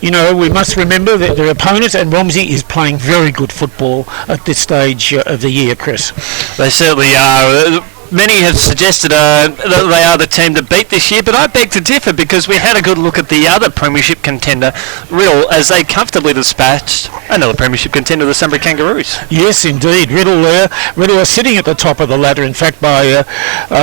You know, we must remember that their opponent, and Romsey, is playing very good football at this stage of the year, Chris. They certainly are. Many have suggested that they are the team to beat this year, but I beg to differ because we had a good look at the other premiership contender, Riddell, as they comfortably dispatched another premiership contender, the Sunbury Kangaroos. Yes, indeed. Riddell are sitting at the top of the ladder, in fact, by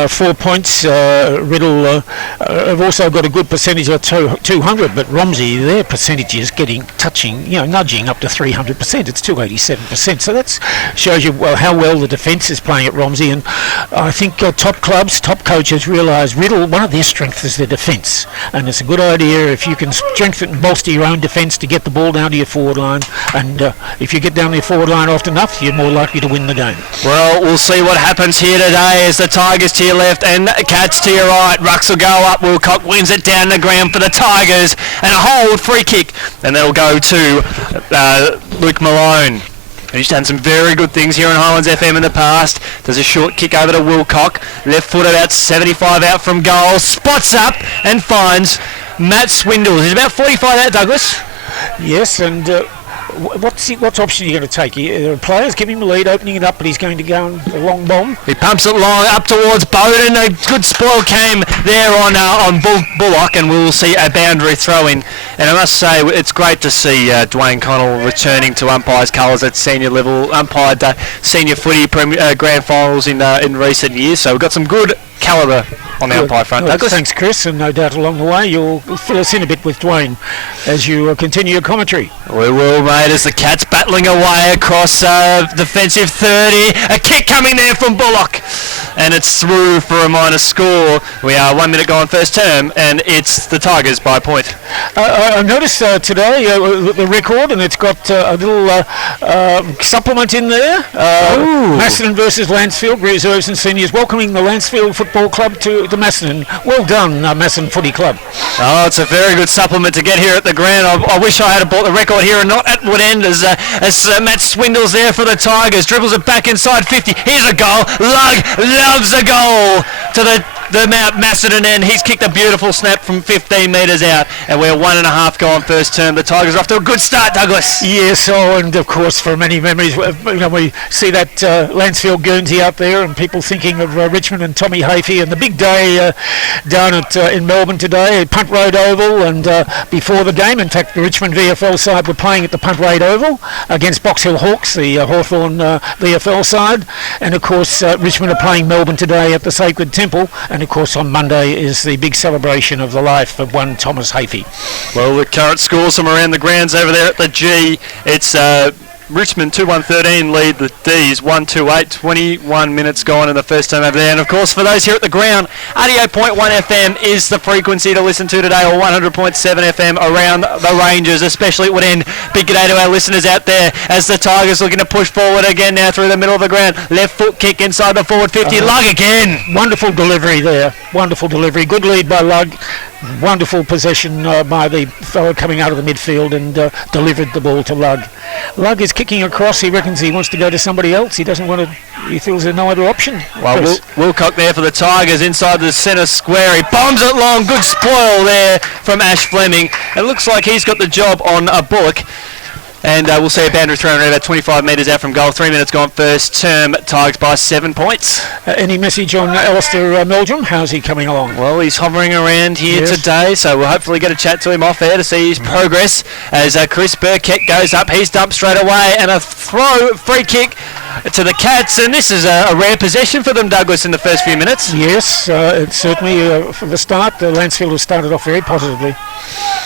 4 points. Riddell have also got a good percentage of 200, but Romsey, their percentage is nudging up to 300%. It's 287%. So that shows you how well the defence is playing at Romsey, and I think top clubs, top coaches realise Riddell, one of their strengths is their defence, and it's a good idea if you can strengthen and bolster your own defence to get the ball down to your forward line, and if you get down to your forward line often enough, you're more likely to win the game. Well, we'll see what happens here today as the Tigers to your left and Cats to your right. Rucks will go up, Wilcock wins it down the ground for the Tigers, and a hold free kick, and that'll go to Luke Malone. He's done some very good things here on Highlands FM in the past. Does a short kick over to Wilcock. Left foot about 75 out from goal. Spots up and finds Matt Swindles. He's about 45 out, Douglas. Yes, and what option are you going to take? The players give him the lead, opening it up, but he's going to go on a long bomb. He pumps it long up towards Bowden. A good spoil came there on Bullock, and we'll see a boundary throw in. And I must say, it's great to see Dwayne Connell returning to umpire's colours at senior level. Umpired senior footy grand finals in recent years, so we've got some good calibre on the umpire front. Well, thanks, Chris, and no doubt along the way you'll fill us in a bit with Dwayne as you continue your commentary. We will, mate, as the Cats battling away across defensive 30. A kick coming there from Bullock, and it's through for a minor score. We are 1 minute gone first term, and it's the Tigers by a point. I noticed today the record, and it's got a little supplement in there. Macedon versus Lancefield, reserves and seniors, welcoming the Lancefield Football Club to Macedon. Well done, Macedon Footy Club. Oh, it's a very good supplement to get here at the ground. I wish I had bought the record here and not at Wood End as Matt Swindles there for the Tigers. Dribbles it back inside 50. Here's a goal. Lug loves a goal to the Mount Macedon end. He's kicked a beautiful snap from 15 metres out, and we're 1.5 gone first term. The Tigers are off to a good start, Douglas. Yes, and of course for many memories, we see that Lancefield Guernsey out there, and people thinking of Richmond and Tommy Hafey, and the big day down in Melbourne today, Punt Road Oval, and before the game, in fact, the Richmond VFL side were playing at the Punt Road Oval against Box Hill Hawks, the Hawthorn VFL side, and of course Richmond are playing Melbourne today at the Sacred Temple. And of course on Monday is the big celebration of the life of one Thomas Hafey. Well, the current scores from around the grounds over there at the G, it's Richmond 2-1-13 lead the D's 1-2-8, 21 minutes gone in the first term over there. And of course for those here at the ground, 88.1 FM is the frequency to listen to today, or 100.7 FM around the ranges, especially at Wood End. Big g'day to our listeners out there as the Tigers looking to push forward again now through the middle of the ground. Left foot kick inside the forward 50. Lug again. Wonderful delivery there. Wonderful delivery. Good lead by Lug. Wonderful possession by the fellow coming out of the midfield and delivered the ball to Lug. Lug is kicking across. He reckons he wants to go to somebody else. He doesn't want to. He feels there's no other option. Well, Wilcock there for the Tigers inside the centre square. He bombs it long. Good spoil there from Ash Fleming. It looks like he's got the job on a Bullock. And we'll see a boundary thrown around about 25 metres out from goal. 3 minutes gone first term. Tigers by 7 points. Any message on Alistair Meldrum? How's he coming along? Well, he's hovering around here today, so we'll hopefully get a chat to him off air to see his progress as Chris Burkett goes up. He's dumped straight away, and a free kick to the Cats, and this is a rare possession for them, Douglas, in the first few minutes. Yes, it's certainly for the start. The Lancefield has started off very positively.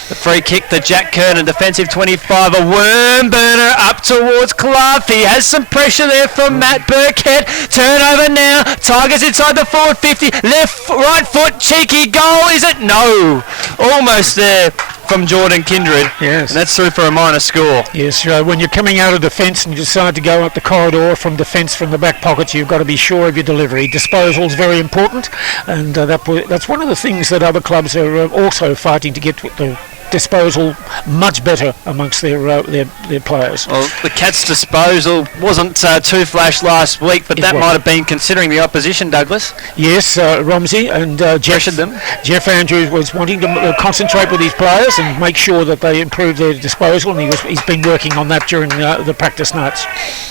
The free kick to Jack Kernan, defensive 25, a worm burner up towards Clough. He has some pressure there from Matt Burkett. Turnover now, Tigers inside the forward 50, right foot, cheeky goal, is it? No, almost there from Jordan Kindred. Yes. And that's through for a minor score. Yes, when you're coming out of defence and you decide to go up the corridor from defence from the back pocket, you've got to be sure of your delivery. Disposal is very important, and that's one of the things that other clubs are also fighting to get disposal much better amongst their players. Well, the Cats' disposal wasn't too flash last week, but that might have been considering the opposition, Douglas. Yes, Romsey and Jeff Andrews was wanting to concentrate with his players and make sure that they improve their disposal, and he's been working on that during the practice nights.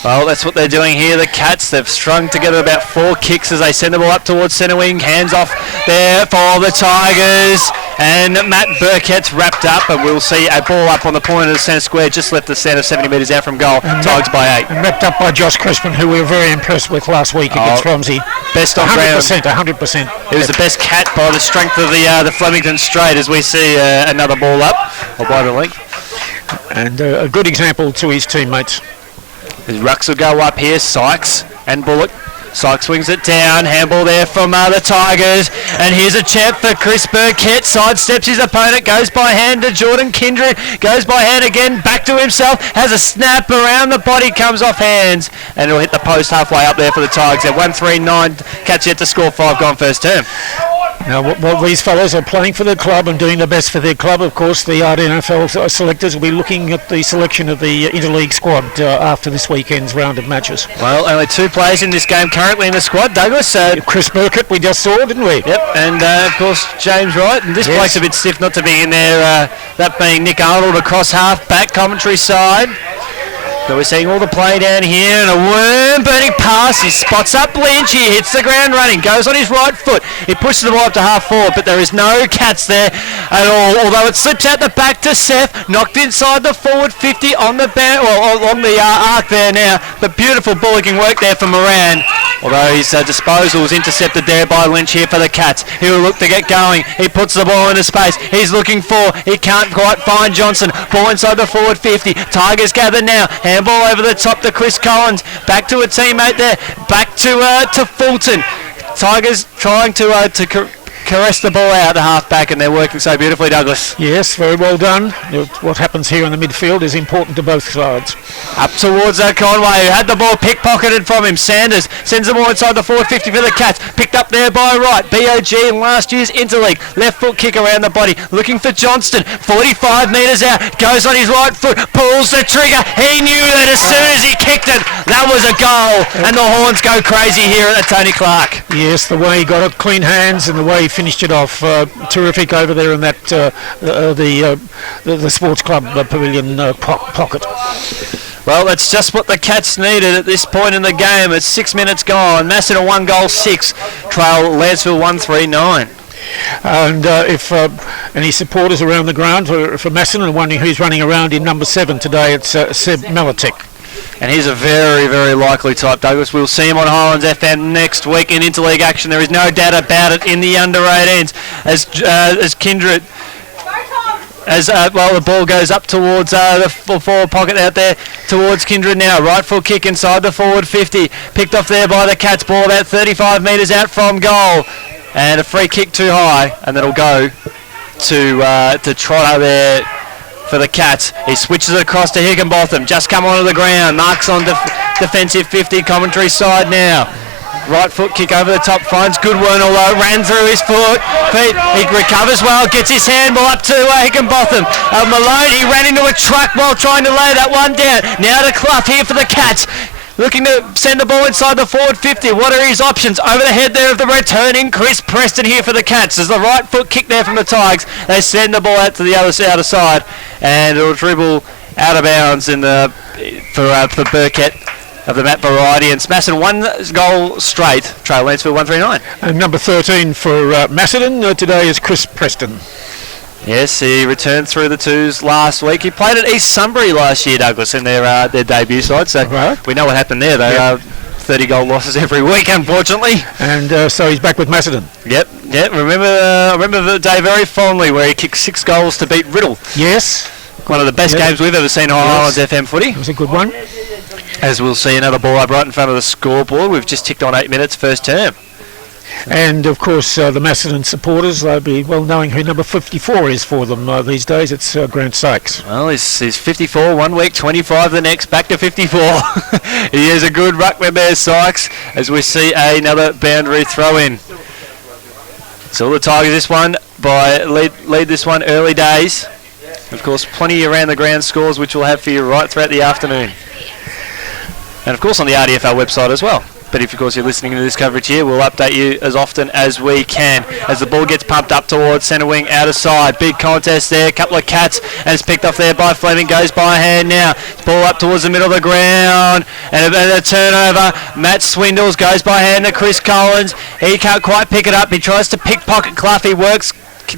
Well, that's what they're doing here. The Cats, they've strung together about 4 kicks as they send the ball up towards centre wing. Hands off there for the Tigers, and Matt Burkett's wrapped up, and we'll see a ball up on the point of the centre square, just left the centre, 70 metres out from goal. Tigers by 8. And wrapped up by Josh Crispin, who we were very impressed with last week against Romsey. Best on ground. 100%. It was the best Cat by the strength of the Flemington straight, as we see another ball up, or by the length. And a good example to his teammates. His rucks will go up here, Sykes and Bullock. Sykes swings it down, handball there from the Tigers, and here's a chip for Chris Burkett, sidesteps his opponent, goes by hand to Jordan Kindred, goes by hand again, back to himself, has a snap around the body, comes off hands, and it'll hit the post halfway up there for the Tigers. They're 1-3-9, Cats yet to score 5, gone first term. Now, while these fellows are playing for their club and doing the best for their club, of course, the RDNFL selectors will be looking at the selection of the interleague squad after this weekend's round of matches. Well, only 2 players in this game currently in the squad, Douglas. Chris Burkett, we just saw, didn't we? Yep, and of course James Wright. And this place a bit stiff not to be in there, that being Nick Arnold across half-back, commentary side. So we're seeing all the play down here, and a worm-burning pass. He spots up Lynch. He hits the ground running. Goes on his right foot. He pushes the ball up to half-forward, but there is no Cats there at all. Although it slips out the back to Seth. Knocked inside the forward 50 on the along the arc there now. But beautiful bullocking work there for Moran. Although his disposal was intercepted there by Lynch here for the Cats. He will look to get going. He puts the ball into space. He's looking for. He can't quite find Johnson. Ball inside the forward 50. Tigers gather now. Handball over the top to Chris Collins. Back to a teammate there. Back to Fulton. Tigers trying to caress the ball out the half-back, and they're working so beautifully, Douglas. Yes, very well done. What happens here in the midfield is important to both sides. Up towards Conway, who had the ball pickpocketed from him. Sanders sends the ball inside the forward 50 for the Cats. Picked up there by Wright. BOG in last year's interleague. Left foot kick around the body. Looking for Johnston. 45 metres out. Goes on his right foot. Pulls the trigger. He knew that as soon as he kicked it, that was a goal. And the horns go crazy here at the Tony Clark. Yes, the way he got it, clean hands, and the way he finished it off. Terrific over there in that the sports club pavilion pocket. Well, that's just what the Cats needed at this point in the game. It's 6 minutes gone. Macedon 1 goal 6. Trail Lancefield 1-3-9. And if any supporters around the ground for Macedon are wondering who's running around in number 7 today, it's Seb Malatek. And he's a very, very likely type, Douglas. We'll see him on Highlands FM next week in interleague action. There is no doubt about it in the under-18s as Kindred... the ball goes up towards the forward pocket out there towards Kindred now. Right foot kick inside the forward 50. Picked off there by the Cats. Ball about 35 metres out from goal. And a free kick too high. And that'll go to Trotter there for the Cats. He switches it across to Higginbotham. Just come onto the ground. Marks on defensive 50. Commentary side now. Right foot kick over the top, finds Goodwin, although ran through his feet. He recovers well, gets his handball up to Higginbotham. Malone, he ran into a truck while trying to lay that one down. Now to Clough here for the Cats. Looking to send the ball inside the forward 50. What are his options? Over the head there of the returning Chris Preston here for the Cats. There's the right foot kick there from the Tigers. They send the ball out to the outer side, and it'll dribble out of bounds for Burkett of the map variety, and Macedon 1 goal straight. Trail Lancefield 1-3-9. And number 13 for Macedon today is Chris Preston. Yes, he returned through the twos last week. He played at East Sunbury last year, Douglas, in their debut side. So we know what happened there. They are 30 goal losses every week, unfortunately. And so he's back with Macedon. Yep. Remember the day very fondly where he kicked 6 goals to beat Riddell. Yes. One of the best games we've ever seen on Highlands FM footy. It was a good one. As we'll see, another ball up right in front of the scoreboard. We've just ticked on 8 minutes first term. And of course the Macedon supporters, they'll be well knowing who number 54 is for them these days. It's Grant Sykes. Well, he's 54 one week, 25 the next, back to 54. He is a good ruckman there, Sykes, as we see another boundary throw in. So the Tigers this one lead this one early days. Of course, plenty around the ground scores which we'll have for you right throughout the afternoon. And of course on the RDFL website as well. But if, of course, you're listening to this coverage here, we'll update you as often as we can. As the ball gets pumped up towards centre wing, outer side. Big contest there, a couple of cats, and it's picked off there by Fleming. Goes by hand now. Ball up towards the middle of the ground. And a turnover. Matt Swindles goes by hand to Chris Collins. He can't quite pick it up. He tries to pickpocket Clough. He works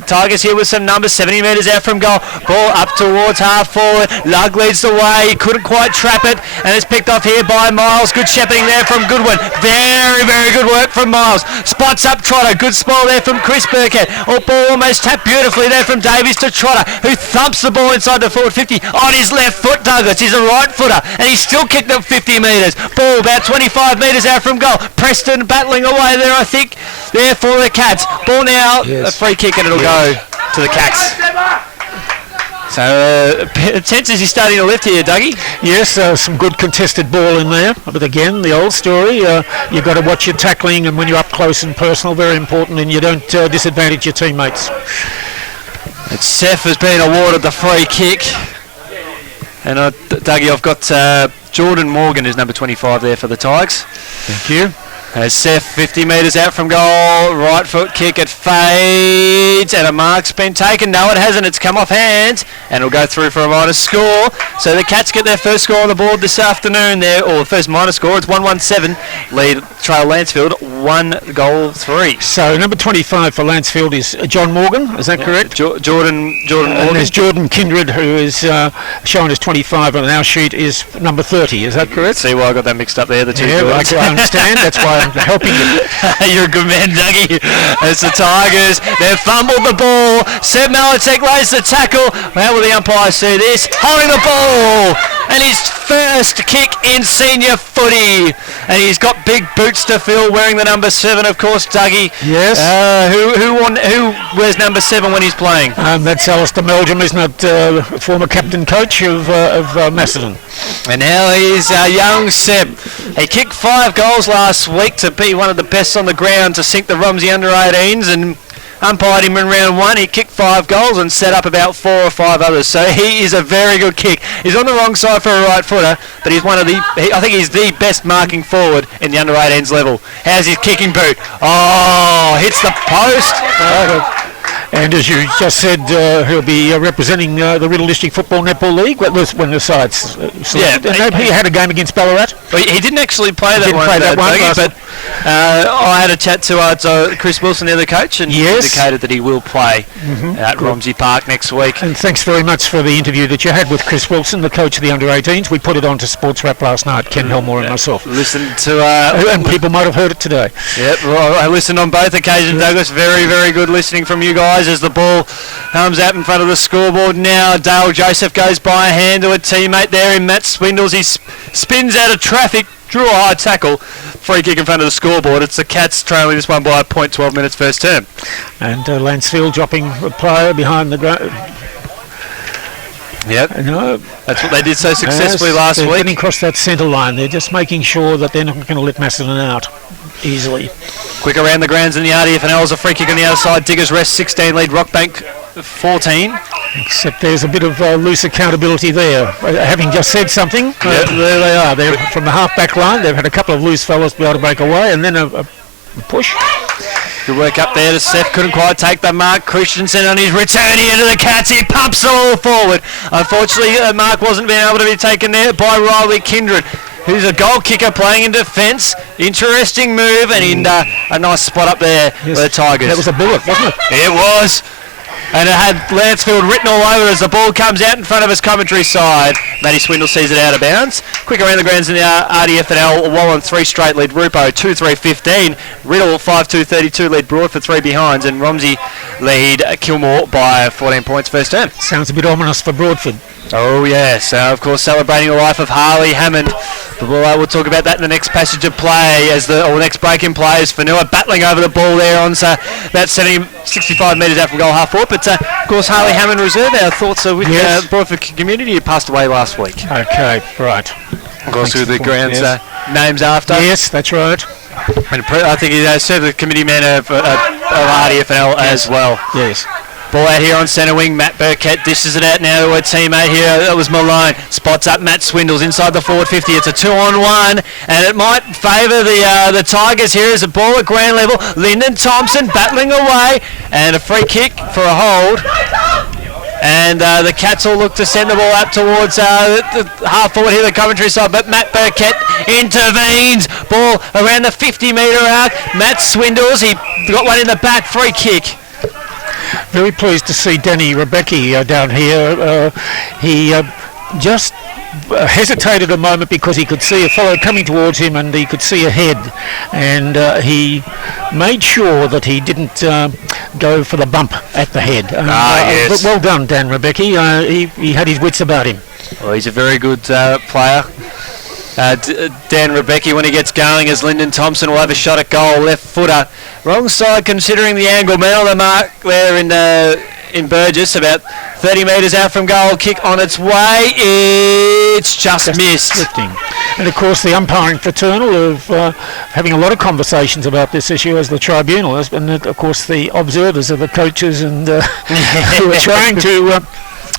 Tigers here with some numbers, 70 metres out from goal. Ball up towards half forward. Lug leads the way. He couldn't quite trap it, and it's picked off here by Miles. Good shepherding there from Goodwin. Very, very good work from Miles. Spots up Trotter. Good spoil there from Chris Burkett. Ball almost tapped beautifully there from Davies to Trotter, who thumps the ball inside the forward 50 on his left foot, Douglas. He's a right footer, and he's still kicked up 50 metres. Ball about 25 metres out from goal. Preston battling away there, I think, there for the Cats. Ball now, a free kick, and it'll go to the Cats. So, tense as he's starting to lift here, Dougie. Yes, some good contested ball in there. But again, the old story, you've got to watch your tackling, and when you're up close and personal, very important, and you don't disadvantage your teammates. It's Seth has been awarded the free kick. And Dougie, I've got Jordan Morgan, who's number 25 there for the Tigers. Thank you. As Seth 50 metres out from goal, right foot kick, it fades, and a mark's been taken. No, it hasn't. It's come off hands, and it'll go through for a minus score. So the Cats get their first score on the board this afternoon there, or first minus score. It's 1-1-7. Lead trail Lancefield 1-3. So number 25 for Lancefield is John Morgan. Is that correct? Jordan Morgan. And there's Jordan Kindred, who is shown as 25 on our sheet, is number 30. Is that correct? See why I got that mixed up there. The two. Yeah, I understand. That's why I'm helping you. You're a good man, Dougie. It's the Tigers. They've fumbled the ball. Seb Malatek lays the tackle. How will the umpire see this? Holding the ball. And his first kick in senior footy. And he's got big boots to fill, wearing the number 7, of course, Dougie. Yes. Who wears number 7 when he's playing? That's Alistair Meldrum, isn't it? Former captain coach of Macedon. And now he's young Seb. He kicked 5 goals last week to be one of the best on the ground to sink the Romsey under-18s, and umpired him in round 1. He kicked 5 goals and set up about 4 or 5 others. So he is a very good kick. He's on the wrong side for a right footer, but he's I think he's the best marking forward in the under-18s level. How's his kicking boot? Oh, hits the post. And as you just said, he'll be representing the Riddell District Football Netball League when the side's selected. Yeah, and he had a game against Ballarat. Well, he didn't actually play that one, but I had a chat to Chris Wilson, the other coach, and he indicated that he will play at Romsey Park next week. And thanks very much for the interview that you had with Chris Wilson, the coach of the under-18s. We put it on to Sports Wrap last night, Ken Helmore and myself. Listened to... and people might have heard it today. Yep, well, I listened on both occasions, Douglas. Very, very good listening from you guys as the ball comes out in front of the scoreboard now. Dale Joseph goes by a hand to a teammate there in Matt Swindles. He spins out of traffic, drew a high tackle. Free kick in front of the scoreboard. It's the Cats trailing this one by a point, 12 minutes first term. And Lancefield dropping a player behind the ground. Yep. That's what they did so successfully last week. Getting across that centre line. They're just making sure that they're not going to let Macedon out easily. Quick around the grounds in the RDFNL is a free kick on the outer side. Diggers Rest 16, lead Rockbank 14. Except there's a bit of loose accountability there. Having just said something, there they are. They're from the half-back line. They've had a couple of loose fellas be able to break away, and then a push. Good work up there to Seth. Couldn't quite take the mark. Christensen on his return here to the Cats. He pumps it all forward. Unfortunately, Mark wasn't being able to be taken there by Riley Kindred, who's a goal kicker playing in defence. Interesting move, and a nice spot up there for the Tigers. That was a bullet, wasn't it? It was. And it had Lancefield written all over it as the ball comes out in front of his commentary side. Matty Swindle sees it out of bounds. Quick around the grounds in the RDFNL. Wallen 3 straight lead Rupo 2-3-15. Riddell 5-2-32 lead Broad for 3 behinds. And Romsey lead Kilmore by 14 points first term. Sounds a bit ominous for Broadford. Oh yes, of course celebrating the life of Harley Hammond. But we'll talk about that in the next passage of play as the next break in play as Fanua battling over the ball there on about 65 metres out from goal half forward. But of course Harley Hammond reserve. Our thoughts are with Broadford community who passed away last week. Okay, right. Of course with the grounds names after. Yes, that's right. And I think he served the committee man of RDFL as well. Yes. Ball out here on centre wing. Matt Burkett dishes it out now to a teammate here. That was Malone. Spots up Matt Swindles inside the forward 50. It's a 2-on-1, and it might favour the Tigers here as a ball at ground level. Lyndon Thompson battling away, and a free kick for a hold. And the Cats will look to send the ball up towards the half forward here, the Coventry side. But Matt Burkett intervenes. Ball around the 50-metre arc. Matt Swindles, he got one in the back. Free kick. Very pleased to see Danny Rebecki down here. He just hesitated a moment because he could see a fellow coming towards him and he could see a head, and he made sure that he didn't go for the bump at the head. Yes. But well done, Dan Rebecki. He had his wits about him. Well, he's a very good player. Dan Rebecki, when he gets going, as Lyndon Thompson will have a shot at goal, left footer. Wrong side considering the angle. Man on the mark there in Burgess, about 30 metres out from goal. Kick on its way. It's just missed. Lifting. And of course the umpiring fraternal of having a lot of conversations about this issue as the tribunal, and of course the observers are the coaches and who are trying to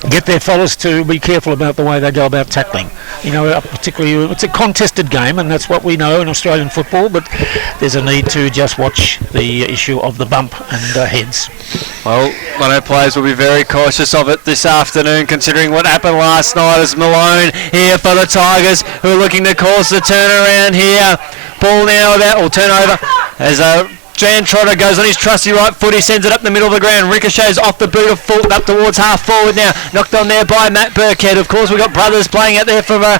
get their fellas to be careful about the way they go about tackling. You know, particularly it's a contested game, and that's what we know in Australian football, but there's a need to just watch the issue of the bump and heads. Well, I know players will be very cautious of it this afternoon, considering what happened last night, as Malone here for the Tigers, who are looking to cause the turnaround here. Ball now turnover as Jan Trotter goes on his trusty right foot. He sends it up the middle of the ground. Ricochets off the boot of Fulton up towards half forward now. Knocked on there by Matt Burkett. Of course, we've got brothers playing out there for the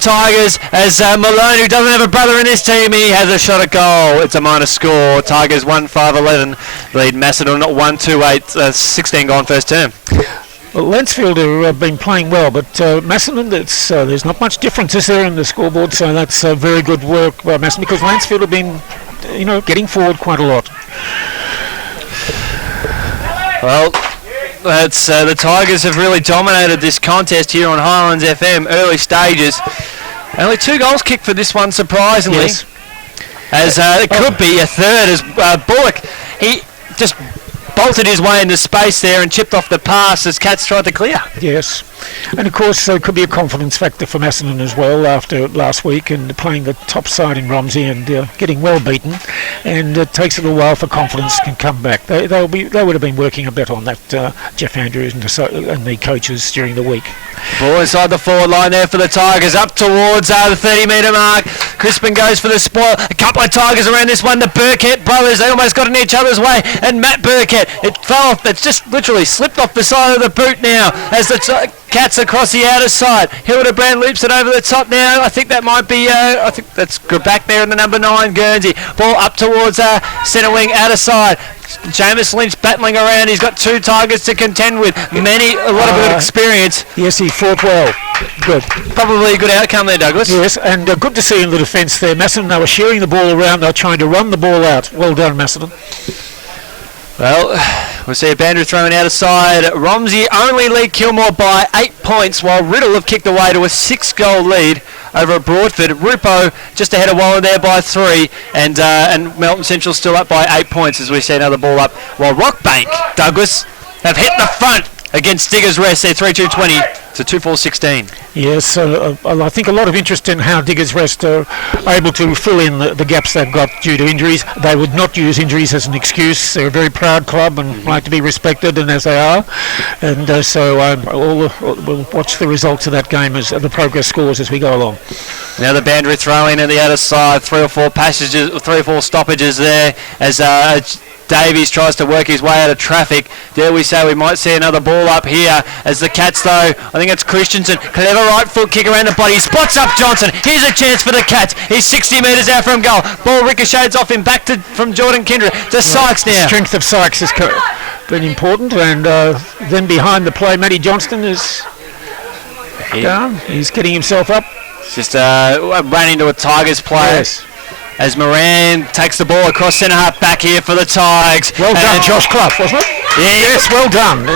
Tigers, as Malone, who doesn't have a brother in his team, he has a shot at goal. It's a minor score. Tigers 1-5-11 lead Macedon at 1-2-8. 16 gone first term. Well, Lancefield have been playing well, but Macedon, there's not much difference, is there, in the scoreboard, so that's very good work by Macedon, because Lancefield have been, getting forward quite a lot. Well, that's the Tigers have really dominated this contest here on Highlands FM, early stages. Only 2 goals kicked for this one, surprisingly. Yes. As it could be a third, as Bullock, he just bolted his way into space there and chipped off the pass as Cats tried to clear. Yes. And of course it could be a confidence factor for Macedon as well after last week and playing the top side in Romsey and getting well beaten, and it takes a little while for confidence can come back. They would have been working a bit on that, Jeff Andrews and the coaches during the week. Ball inside the forward line there for the Tigers, up towards the 30-metre mark. Crispin goes for the spoil. A couple of Tigers around this one. The Burkett brothers, they almost got in each other's way. And Matt Burkett, it fell off. It's just literally slipped off the side of the boot now as the Cats across the outer side. Hildebrand loops it over the top now. I think that might be, I think that's good back there in the number 9, Guernsey. Ball up towards centre wing, outer side. Jameis Lynch battling around. He's got 2 Tigers to contend with. A lot of good experience. Yes, he fought well. Good. Probably a good outcome there, Douglas. Yes, and good to see in the defence there. Macedon, they were sharing the ball around. They were trying to run the ball out. Well done, Macedon. Well, we'll see a Bandra throwing out aside. Romsey only lead Kilmore by 8 points, while Riddell have kicked away to a 6-goal lead over at Broadford. Rupo just ahead of Wallen there by 3, and Melton Central still up by 8 points as we see another ball up, while Rockbank, Douglas, have hit the front against Diggers Rest. They're 3-2-20 to 2-4-16. Yes, I think a lot of interest in how Diggers Rest are able to fill in the gaps they've got due to injuries. They would not use injuries as an excuse. They're a very proud club and like to be respected, and as they are. And so we'll watch the results of that game as the progress scores as we go along. Now the Bandra throw-in on the other side. 3 or 4 stoppages there as Davies tries to work his way out of traffic. Dare we say we might see another ball up here as the Cats, though, I think it's Christensen. Clever right foot kick around the body. Spots up Johnson. Here's a chance for the Cats. He's 60 metres out from goal. Ball ricochets off him back from Jordan Kindred to Sykes now. The strength of Sykes has been important, and then behind the play, Matty Johnston is down. He's getting himself up. Just ran into a Tigers player. Yes. As Moran takes the ball across centre half back here for the Tigers. Well done, Josh Clough, wasn't it? Yes, well done.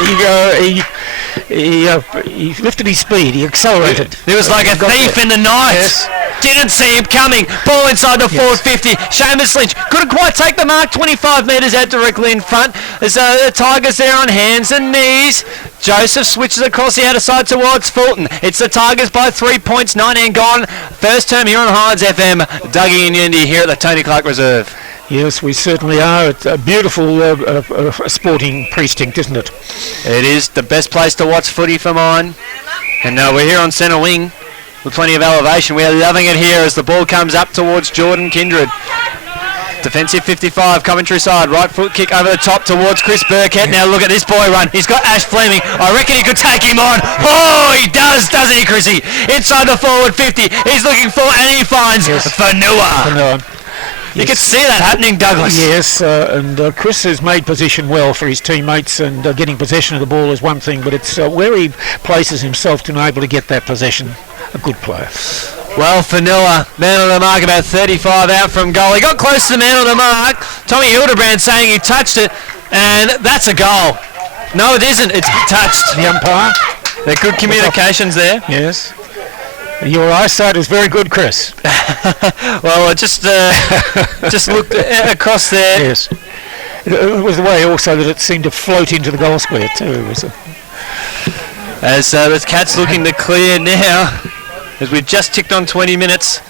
He lifted his speed. He accelerated. There was like a thief in the night. Yes. didn't see him coming. Ball inside the forward 50. Seamus Lynch couldn't quite take the mark. 25 metres out directly in front. There's the Tigers there on hands and knees. Joseph switches across the outer side towards Fulton. It's the Tigers by 3 points, 19 gone. First term here on Hides FM. Dougie and Yendi here at the Tony Clark Reserve. Yes, we certainly are. It's a beautiful sporting precinct, isn't it? It is the best place to watch footy for mine. And we're here on centre wing with plenty of elevation. We are loving it here as the ball comes up towards Jordan Kindred. Defensive 55, Coventry side. Right foot kick over the top towards Chris Burkett. Now look at this boy run. He's got Ash Fleming. I reckon he could take him on. Oh, he does, doesn't he, Chrissy? Inside the forward 50. He's looking for, and he finds Fanua. You can see that happening, Douglas. Yes, and Chris has made position well for his teammates, and getting possession of the ball is one thing, but it's where he places himself to be able to get that possession. A good player. Well, Fanua, man on the mark, about 35 out from goal. He got close to the man on the mark. Tommy Hildebrand saying he touched it, and that's a goal. No, it isn't. It's touched. The umpire. They're good communications there. Yes. Your eyesight is very good, Chris. Well, I just looked across there. Yes. It was the way also that it seemed to float into the goal square too. As the Cats looking to clear now, as we've just ticked on 20 minutes.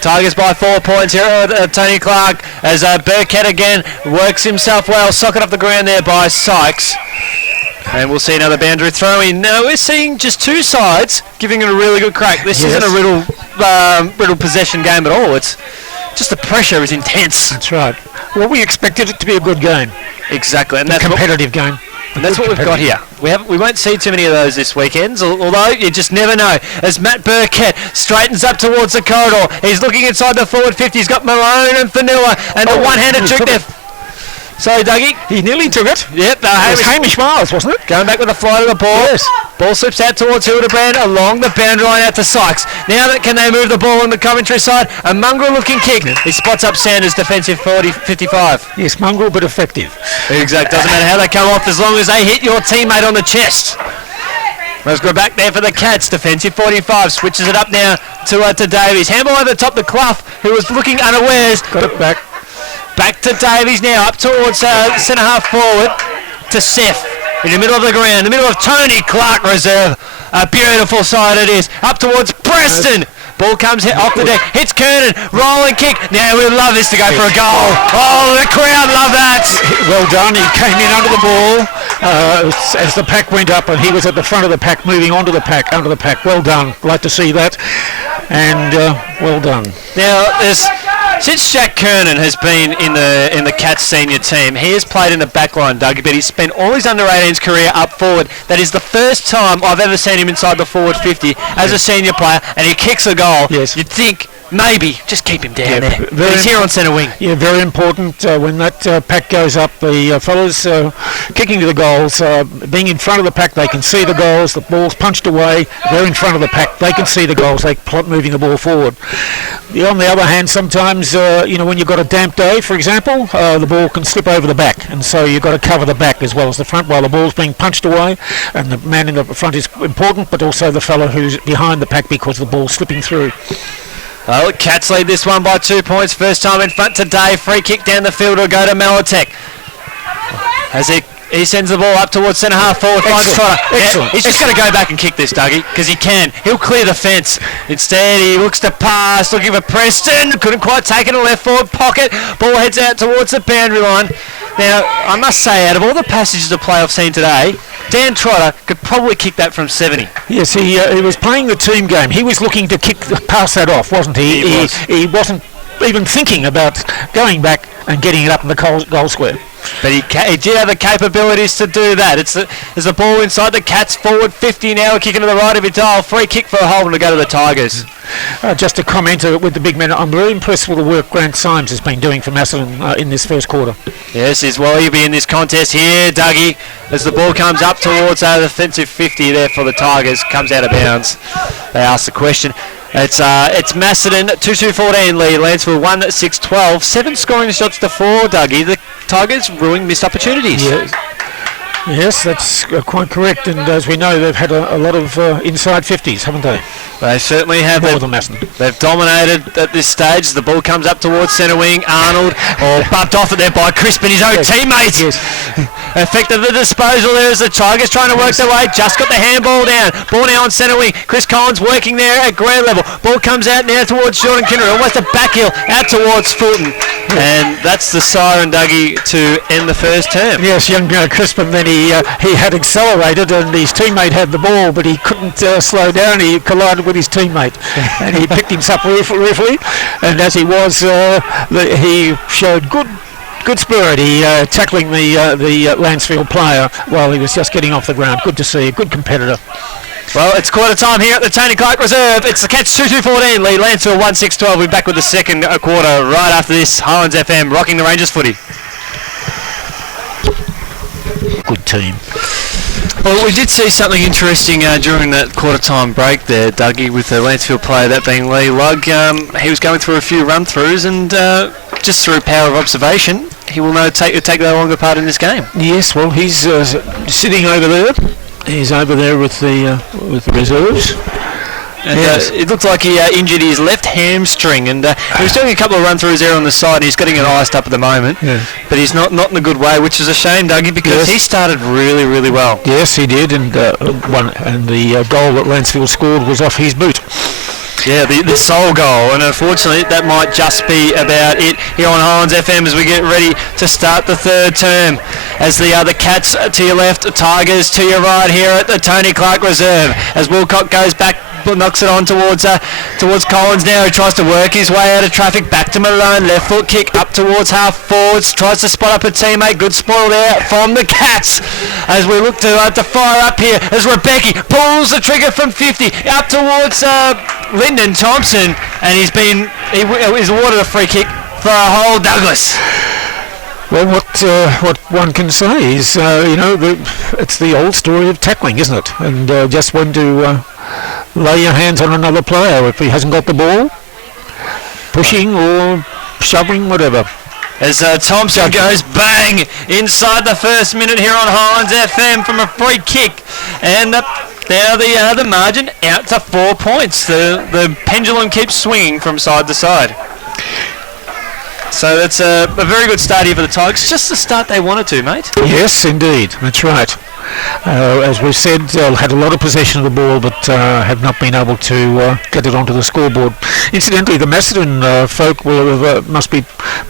Tigers by 4 points here at Tony Clark as Burkett again works himself well. Socket off the ground there by Sykes. And we'll see another boundary throw in. Now we're seeing just two sides giving it a really good crack. This isn't a Riddell possession game at all. It's just the pressure is intense. That's right. Well, we expected it to be a good game. Exactly. And that's a competitive game. And that's what we've got here. We won't see too many of those this weekend, although you just never know. As Matt Burkett straightens up towards the corridor, he's looking inside the forward 50. He's got Malone and Fanua, and a one-handed trick there. Sorry, Dougie. He nearly took it. Yep. It was Hamish Miles, wasn't it? Going back with the flight of the ball. Yes. Ball slips out towards Hildebrand along the boundary line out to Sykes. Now can they move the ball on the Coventry side? A mongrel looking kick. He spots up Sanders' defensive 55. Yes, mongrel but effective. Exactly. Doesn't matter how they come off as long as they hit your teammate on the chest. Let's go back there for the Cats. Defensive 45 switches it up now to Davies. Handball over the top to Clough, who was looking unawares. Got it back. Back to Davies now, up towards centre half forward to Seth. In the middle of the ground, the middle of Tony Clark Reserve. A beautiful side it is. Up towards Preston. Ball comes off the deck, hits Kernan, rolling kick. Now we'd love this to go for a goal. Oh, the crowd love that. Well done. He came in under the ball as the pack went up, and he was at the front of the pack, moving onto the pack, under the pack. Well done. Like to see that. And well done. Now, since Jack Kernan has been in the Cats senior team, he has played in the back line, Doug, but he's spent all his under-18s career up forward. That is the first time I've ever seen him inside the forward 50 as a senior player, and he kicks a goal. Yes. You'd think, maybe, just keep him down there. But he's here on centre wing. Yeah, very important when that pack goes up. The fellas kicking to the goals, being in front of the pack, they can see the goals. The ball's punched away. They're in front of the pack. They can see the goals. They're moving the ball forward. On the other hand, sometimes, when you've got a damp day, for example, the ball can slip over the back. And so you've got to cover the back as well as the front while the ball's being punched away. And the man in the front is important, but also the fellow who's behind the pack because the ball's slipping through. Well, Cats lead this one by 2 points. First time in front today. Free kick down the field will go to Malatek. As he sends the ball up towards centre half forward. Finds Trotter. Excellent. He's just going to go back and kick this, Dougie, because he can. He'll clear the fence. Instead, he looks to pass, looking for Preston. Couldn't quite take it in the left forward pocket. Ball heads out towards the boundary line. Now, I must say, out of all the passages of play I've seen today, Dan Trotter could probably kick that from 70. Yes, he was playing the team game. He was looking to pass that off, wasn't he? He wasn't even thinking about going back and getting it up in the goal square. But he did have the capabilities to do that. There's a ball inside the Cats forward 50 now, kicking to the right of Riddell. Free kick for Holden to go to the Tigers. Just a comment with the big men. I'm very impressed with the work Grant Symes has been doing for Macedon in this first quarter. Yes, he'll be in this contest here, Dougie, as the ball comes up towards the defensive 50 there for the Tigers. Comes out of bounds. They ask the question. It's Macedon 2-2-14 lead. Lancefield 1-6-12. 7 scoring shots to 4, Dougie. The Tigers ruining missed opportunities. Yes. Yes, that's quite correct. And as we know, they've had a lot of inside 50s, haven't they? They certainly have. More than Macedon. They've dominated at this stage. The ball comes up towards centre wing. Arnold, bumped off it there by Crispin, his own teammate. Yes. Effective the disposal there as the Tigers trying to work their way. Just got the handball down. Ball now on centre wing. Chris Collins working there at ground level. Ball comes out now towards Jordan Kinnery. Almost a backheel out towards Fulton. And that's the siren, Dougie, to end the first term. Yes, young Crispin, then he had accelerated and his teammate had the ball, but he couldn't slow down. He collided with his teammate and he picked himself ruefully. And as he was, he showed good spirit. He tackling the Lancefield player while he was just getting off the ground. Good to see, a good competitor. Well, it's quarter time here at the Tony Clark Reserve. It's the Cats 2-2-14 lead. Lancefield 1-6-12. We'll be back with the second quarter right after this. Highlands FM rocking the Rangers footy. Good team. Well, we did see something interesting during that quarter-time break there, Dougie, with the Lancefield player, that being Lee Lugg. He was going through a few run-throughs and just through power of observation, he will now take the longer part in this game. Yes, well, he's sitting over there. He's over there with the reserves. And it looked like he injured his left hamstring, and he was doing a couple of run-throughs there on the side, and he's getting it iced up at the moment. Yeah. But he's not in a good way, which is a shame, Dougie, because he started really, really well. Yes, he did, and the goal that Lancefield scored was off his boot. Yeah, the sole goal, and unfortunately that might just be about it here on Highlands FM as we get ready to start the third term. As the Cats to your left, Tigers to your right here at the Tony Clark Reserve. As Wilcock goes back, knocks it on towards Collins now, who tries to work his way out of traffic, back to Malone, left foot kick up towards half forwards, tries to spot up a teammate, good spoil there from the Cats as we look to fire up here as Rebecca pulls the trigger from 50 up towards Lyndon Thompson, and he's awarded a free kick for a hole, Douglas. Well, what one can say is, it's the old story of tackling, isn't it? And just when to lay your hands on another player if he hasn't got the ball, pushing or shoving, whatever. As Thompson goes bang inside the first minute here on Highlands FM from a free kick, and now the margin out to 4 points. The pendulum keeps swinging from side to side. So that's a very good start here for the Tigers. Just the start they wanted to, mate. Yes, indeed. That's right. As we've said, had a lot of possession of the ball, but have not been able to get it onto the scoreboard. Incidentally, the Macedon folk must be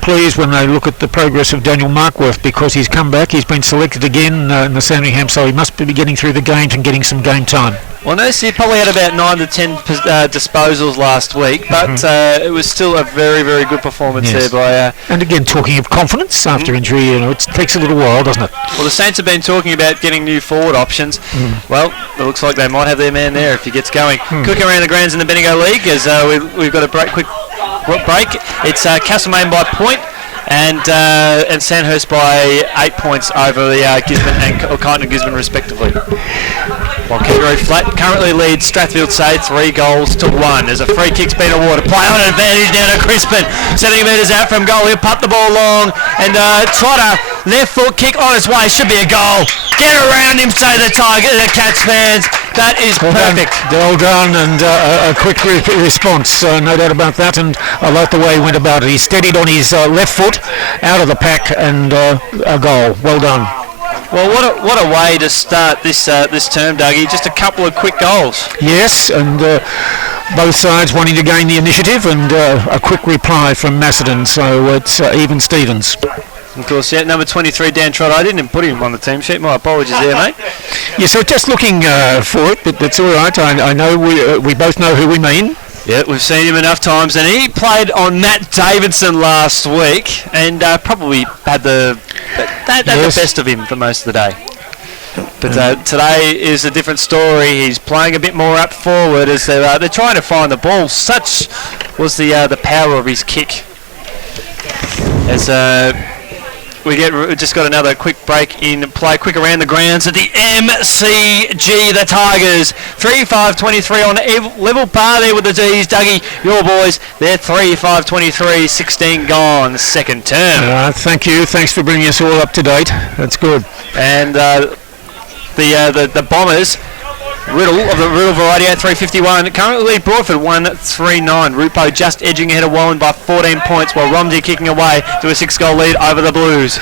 pleased when they look at the progress of Daniel Markworth, because he's come back. He's been selected again in the Sandringham, so he must be getting through the games and getting some game time. Well, no, he probably had about 9 to 10 disposals last week, but it was still a very, very good performance there by... and again, talking of confidence after injury, it takes a little while, doesn't it? Well, the Saints have been talking about getting new forward options. Well, it looks like they might have their man there if he gets going. Quick around the grounds in the Bendigo League as we've got a quick break. It's Castlemaine by point. And Sandhurst by 8 points over the Gisborne and Kyneton and Gisborne respectively. While Kangaroo Flat currently leads Strathfield Say 3-1. There's a free kick's been awarded. Play on advantage down to Crispin. 70 metres out from goal. He'll putt the ball long. And Trotter, left foot kick on its way. Should be a goal. Get around him, say the Cats fans. That is perfect. Well done, and a quick response, no doubt about that. And I like the way he went about it. He steadied on his left foot, out of the pack, and a goal. Well done. Well, what a way to start this term, Dougie. Just a couple of quick goals. Yes, and both sides wanting to gain the initiative, and a quick reply from Macedon. So it's even Stevens. Of course, yeah, number 23, Dan Trotter. I didn't put him on the team sheet. My apologies there, mate. Yeah, so just looking for it, but that's all right. I know we both know who we mean. Yeah, we've seen him enough times, and he played on Matt Davidson last week, and probably had the best of him for most of the day. But today is a different story. He's playing a bit more up forward as they're trying to find the ball. Such was the power of his kick. As we just got another quick break in play, quick around the grounds at the MCG, the Tigers. 3-5-23 on level par there with the D's. Dougie, your boys, they're 3-5-23, 16 gone, second term. Thank you. Thanks for bringing us all up to date. That's good. And the Bombers. Riddell of the Riddell variety at 351. Currently lead Broadford 139. Rupo just edging ahead of Wallen by 14 points while Romsey kicking away to a 6-goal lead over the Blues.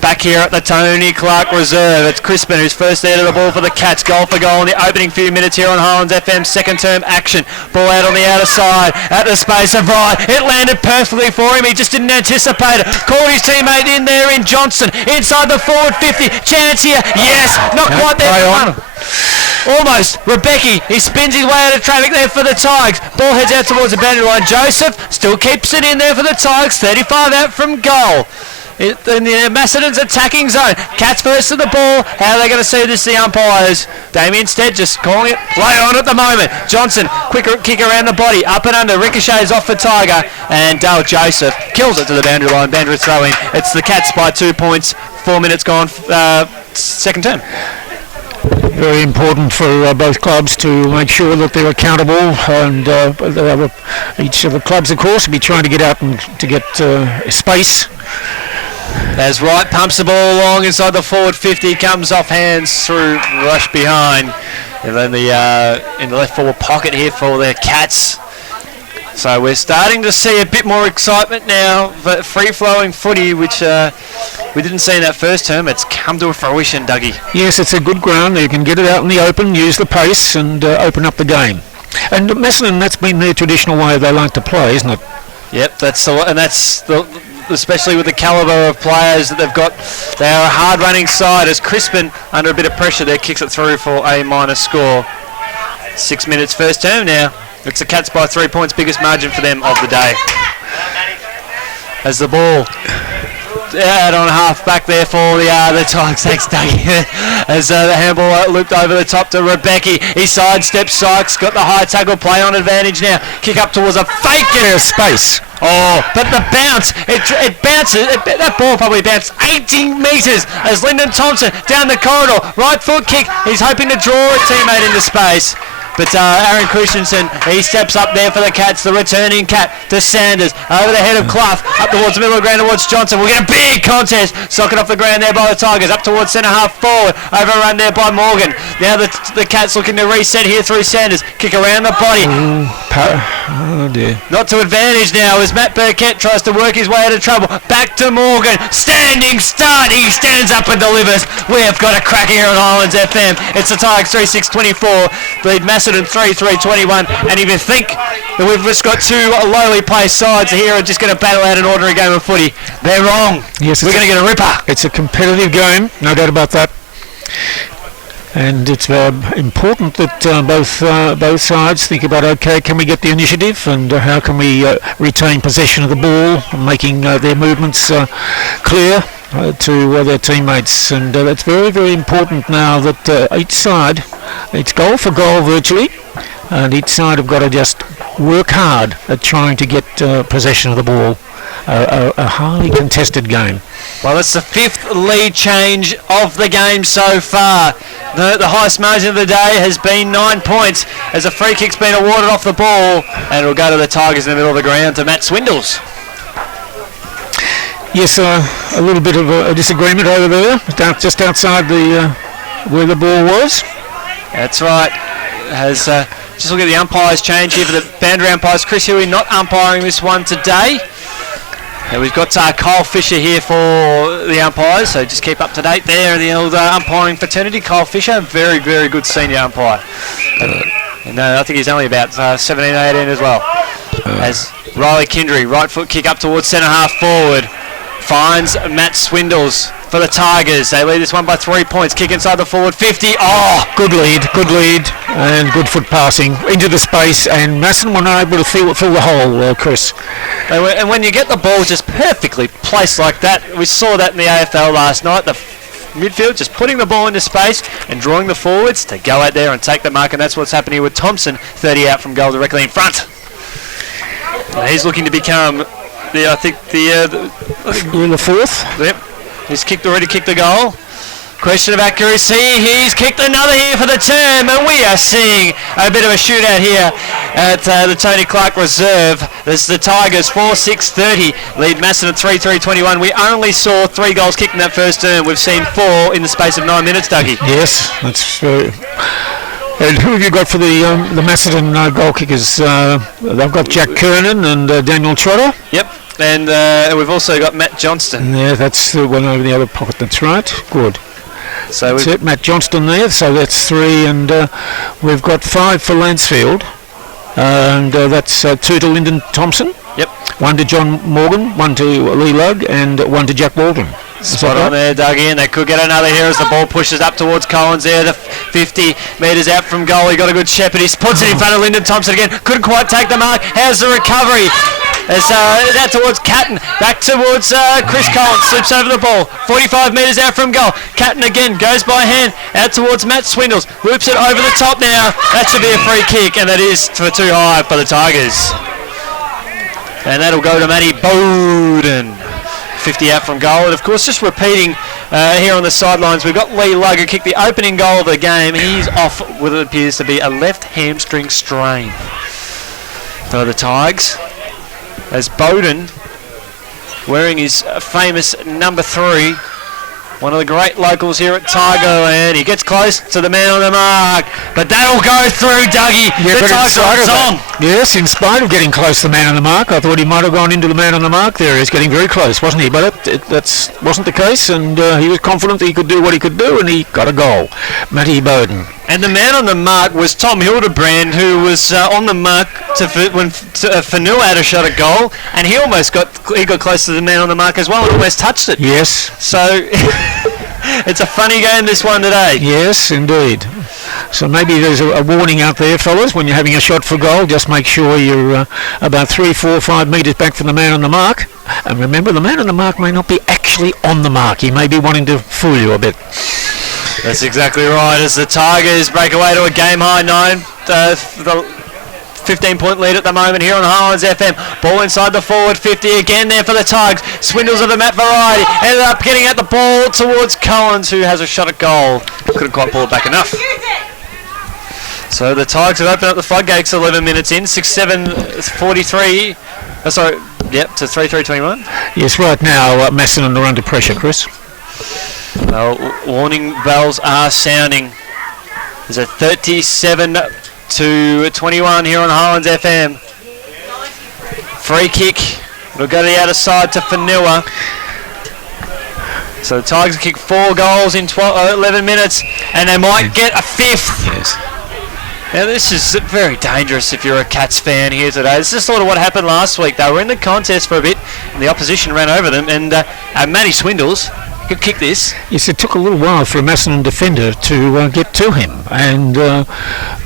Back here at the Tony Clark Reserve, it's Crispin who's first there to the ball for the Cats. Goal for goal in the opening few minutes here on Highlands FM. Second term action. Ball out on the outer side at the space of right. It landed perfectly for him. He just didn't anticipate it. Caught his teammate in there in Johnson. Inside the forward 50. Chance here. Yes. Not quite there. Almost. Rebecca, he spins his way out of traffic there for the Tigers. Ball heads out towards the boundary line. Joseph still keeps it in there for the Tigers. 35 out from goal. In the Macedon's attacking zone. Cats first to the ball. How are they going to see this, the umpires? Damien Stead just calling it play on at the moment. Johnson, quick kick around the body. Up and under. Ricochets off for Tiger. And Dale Joseph kills it to the boundary line. Boundary throw in. It's the Cats by 2 points. 4 minutes gone. Second term. Very important for both clubs to make sure that they're accountable, and each of the clubs, of course, will be trying to get out and to get space. As Wright pumps the ball along inside the forward 50, comes off hands through, rush behind, and then in the left forward pocket here for the Cats. So we're starting to see a bit more excitement now, but free-flowing footy, which we didn't see in that first term. It's come to fruition, Dougie. Yes, it's a good ground. You can get it out in the open, use the pace, and open up the game. And Macedon, that's been their traditional way they like to play, isn't it? Yep, especially with the calibre of players that they've got. They are a hard-running side as Crispin, under a bit of pressure there, kicks it through for a minor score. 6 minutes first term now. It's the Cats by 3 points, biggest margin for them of the day. As the ball out on half back there for the Tigers. Thanks, Dougie. As the handball looped over the top to Rebecca. He sidesteps Sykes, got the high tackle, play on advantage now. Kick up towards a fake. There's space. Oh, but the bounce, it bounces, that ball probably bounced 18 metres as Lyndon Thompson down the corridor. Right foot kick, he's hoping to draw a teammate into space. But Aaron Christensen, he steps up there for the Cats, the returning Cat to Sanders, over the head of Clough, up towards the middle of the ground towards Johnson. We'll get a big contest, socket off the ground there by the Tigers, up towards centre half forward, overrun there by Morgan. Now the Cats looking to reset here through Sanders, kick around the body. Oh dear. Not to advantage now as Matt Burkett tries to work his way out of trouble. Back to Morgan, standing start, he stands up and delivers. We have got a crack here on Highlands FM. It's the Tigers 3-6-24, lead Macedon 3-3-21, and if you think that we've just got two lowly placed sides here are just going to battle out an ordinary game of footy, they're wrong. Yes, we're going to get a ripper. It's a competitive game, no doubt about that. And it's important that both sides think about, okay, can we get the initiative, and how can we retain possession of the ball, making their movements clear to their teammates. And it's very, very important now that each side, it's goal for goal virtually, and each side have got to just work hard at trying to get possession of the ball. A highly contested game. Well, it's the fifth lead change of the game so far. The highest margin of the day has been 9 points as a free kick's been awarded off the ball, and it'll go to the Tigers in the middle of the ground to Matt Swindles. Yes, a little bit of a disagreement over there, just outside the where the ball was. That's right. Just look at the umpires change here for the boundary umpires. Chris Huey not umpiring this one today. And we've got Kyle Fisher here for the umpires, so just keep up to date there. The old umpiring fraternity. Kyle Fisher, very, very good senior umpire. And I think he's only about 17, 18 as well. As Riley Kindry, right foot kick up towards centre half forward, finds Matt Swindles for the Tigers. They lead this one by 3 points. Kick inside the forward 50. Oh, good lead, and good foot passing into the space. And Macedon were not able to fill the hole, Chris. And when you get the ball just perfectly placed like that, we saw that in the AFL last night. The midfield just putting the ball into space and drawing the forwards to go out there and take the mark. And that's what's happening with Thompson, 30 out from goal directly in front. And he's looking to become the fourth. Yep. He's already kicked the goal. Question of accuracy. He's kicked another here for the term, and we are seeing a bit of a shootout here. at the Tony Clark Reserve. This is the Tigers 4-6-30 lead Macedon 3-3-21. We only saw 3 goals kicked in that first term. We've seen 4 in the space of 9 minutes, Dougie. Yes, that's and who have you got for the Macedon goal kickers? They've got Jack Kernan and Daniel Trotter. Yep, and we've also got Matt Johnston. Yeah, that's the one over the other pocket. That's right. Good. So that's it, Matt Johnston there. So that's 3, and we've got 5 for Lancefield, and that's 2 to Lyndon Thompson. Yep. 1 to John Morgan, 1 to Lee Lugg, and 1 to Jack Waldron. Spot on there, Dougie, and they could get another here as the ball pushes up towards Collins there. The 50 metres out from goal. He got a good shepherd. He puts it in front of Lyndon Thompson again. Couldn't quite take the mark. How's the recovery? As out towards Catton. Back towards Chris Collins. Slips over the ball. 45 metres out from goal. Catton again goes by hand. Out towards Matt Swindles. Loops it over the top now. That should be a free kick, and that is for too high for the Tigers. And that'll go to Matty Bowden. 50 out from goal, and of course just repeating here on the sidelines, we've got Lee Lugg who kicked the opening goal of the game. He's off with what appears to be a left hamstring strain for the Tigers, as Bowden, wearing his famous number 3, one of the great locals here at Tigerland. He gets close to the man on the mark, but that'll go through, Dougie. Yeah, the Tigers are on. Yes, in spite of getting close to the man on the mark, I thought he might have gone into the man on the mark there. He's getting very close, wasn't he? But that wasn't the case, and he was confident that he could do what he could do, and he got a goal. Matty Bowden. And the man on the mark was Tom Hildebrand, who was on the mark when Fanua had a shot at goal, and he got close to the man on the mark as well and almost touched it. Yes. So it's a funny game, this one today. Yes, indeed. So maybe there's a warning out there, fellas, when you're having a shot for goal, just make sure you're about 3, 4, 5 metres back from the man on the mark. And remember, the man on the mark may not be actually on the mark. He may be wanting to fool you a bit. That's exactly right, as the Tigers break away to a game-high 9. The 15-point lead at the moment here on Highlands FM. Ball inside the forward 50 again there for the Tigers. Swindles of the Matt Variety. Ended up getting at the ball towards Collins, who has a shot at goal. Couldn't quite pull it back enough. So the Tigers have opened up the floodgates 11 minutes in. 6-7-43. To 3-3-21. Yes, right now Macedon are under pressure, Chris. Warning bells are sounding. There's a 37-21 here on Highlands FM. Free kick. It'll go to the outer side to Fanua. So the Tigers kick 4 goals in 11 minutes, and they might get a 5th. Yes. Now this is very dangerous if you're a Cats fan here today. This is sort of what happened last week. They were in the contest for a bit, and the opposition ran over them, and Matty Swindles could kick this. Yes, it took a little while for a Macedon defender to get to him, and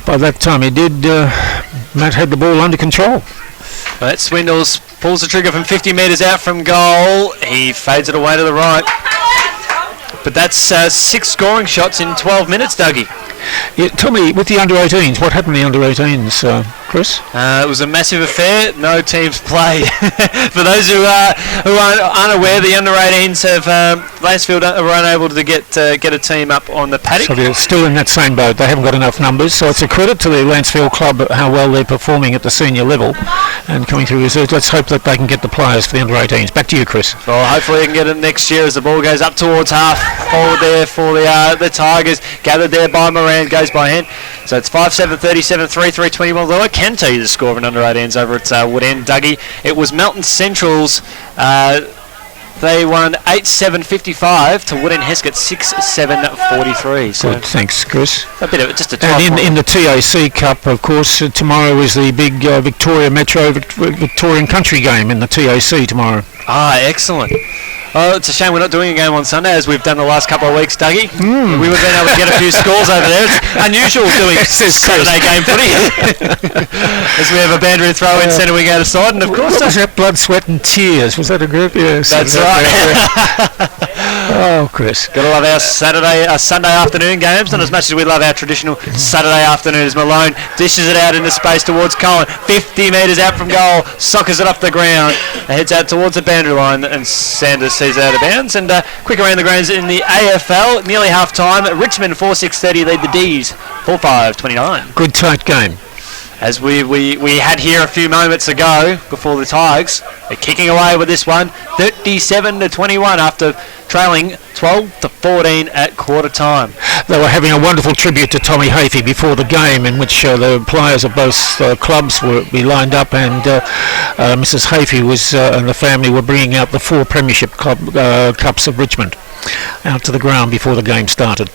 by that time he did. Matt had the ball under control. But Swindles pulls the trigger from 50 metres out from goal. He fades it away to the right. But that's 6 scoring shots in 12 minutes, Dougie. Yeah, tell me, with the under-18s, what happened to the under-18s, Chris? It was a massive affair. No teams played. For those who are unaware, the under-18s have Lancefield were unable to get a team up on the paddock. So they're still in that same boat. They haven't got enough numbers. So it's a credit to the Lancefield club how well they're performing at the senior level and coming through research. Let's hope that they can get the players for the under-18s. Back to you, Chris. Well, hopefully they can get it next year as the ball goes up towards half forward there for the Tigers. Gathered there by Moran, goes by hand. So it's 5-7-37, 3-3-21. Although I can tell you the score of an under-18s over at Wood End, Dougie. It was Melton Central's. They won 8-7-55 to Wood End Heskett 6-7-43. So good, thanks, Chris. A bit of just a and in the TAC Cup, of course, tomorrow is the big Victoria Metro Victorian Country game in the TAC tomorrow. Ah, excellent. Oh, it's a shame we're not doing a game on Sunday as we've done the last couple of weeks, Dougie. We would have been able to get a few scores over there. It's unusual doing Saturday game footy. As we have a boundary throw in, centre wing out of side, and of course... What was that? Blood, Sweat and Tears? Was that a group? Yes. That's right. Oh, Chris. Got to love our Sunday afternoon games, and as much as we love our traditional Saturday afternoons, Malone dishes it out into space towards Colin. 50 metres out from goal, soccers it off the ground, heads out towards the boundary line, and Sanders sees it out of bounds. And quick around the grounds in the AFL, nearly half time. Richmond 4-6-30 lead the D's 4-5-29. Good tight game. As we had here a few moments ago before the Tigers. They're kicking away with this one, 37-21 after trailing 12-14 at quarter time. They were having a wonderful tribute to Tommy Hafey before the game, in which the players of both clubs were be lined up, and Mrs. Hafey was and the family were bringing out the 4 Premiership Cups of Richmond out to the ground before the game started.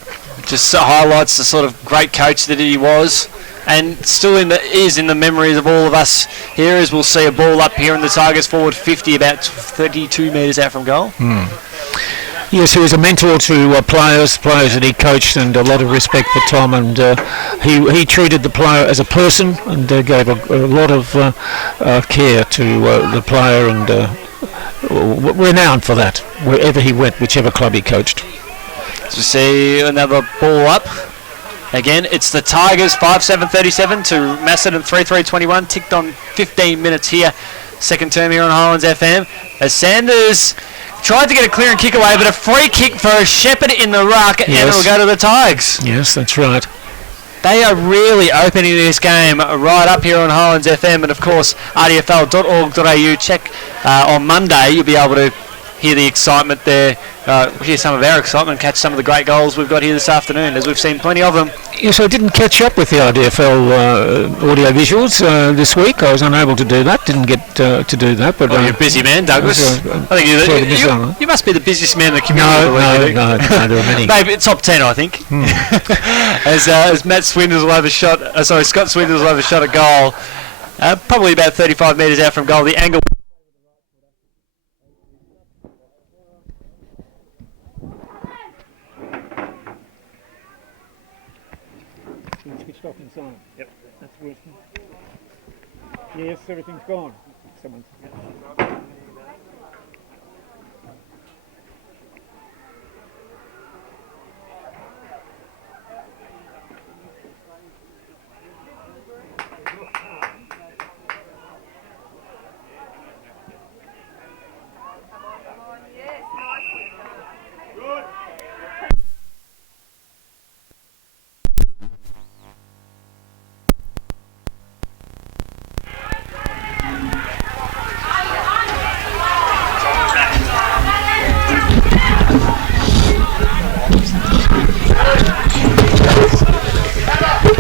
Just highlights the sort of great coach that he was, and still is in the memories of all of us here, as we'll see a ball up here in the Tigers forward 50, about 32 metres out from goal. Yes, he was a mentor to players that he coached, and a lot of respect for Tom, and he treated the player as a person, and gave a lot of care to the player, and renowned for that wherever he went, whichever club he coached. So we see another ball up. Again, it's the Tigers 5-7-37 to Macedon 3-3-21. Ticked on 15 minutes here. Second term here on Highlands FM. As Sanders tried to get a clear and kick away, but a free kick for Shepherd in the ruck, and it'll go to the Tigers. Yes, that's right. They are really opening this game right up here on Highlands FM, and of course rdfl.org.au. Check on Monday, you'll be able to hear the excitement there, hear some of our excitement, catch some of the great goals we've got here this afternoon, as we've seen plenty of them. Yes, I didn't catch up with the RDFL audio visuals this week. I was unable to do that, didn't get to do that. But you're a busy man, Douglas. I think you must be the busiest man in the community. No, there are many. Maybe top 10, I think. As Matt Swindles will have a shot, Scott Swindles will have a shot at goal, probably about 35 metres out from goal. The angle. Off inside. Yep, that's working. Yes, everything's gone. Someone's.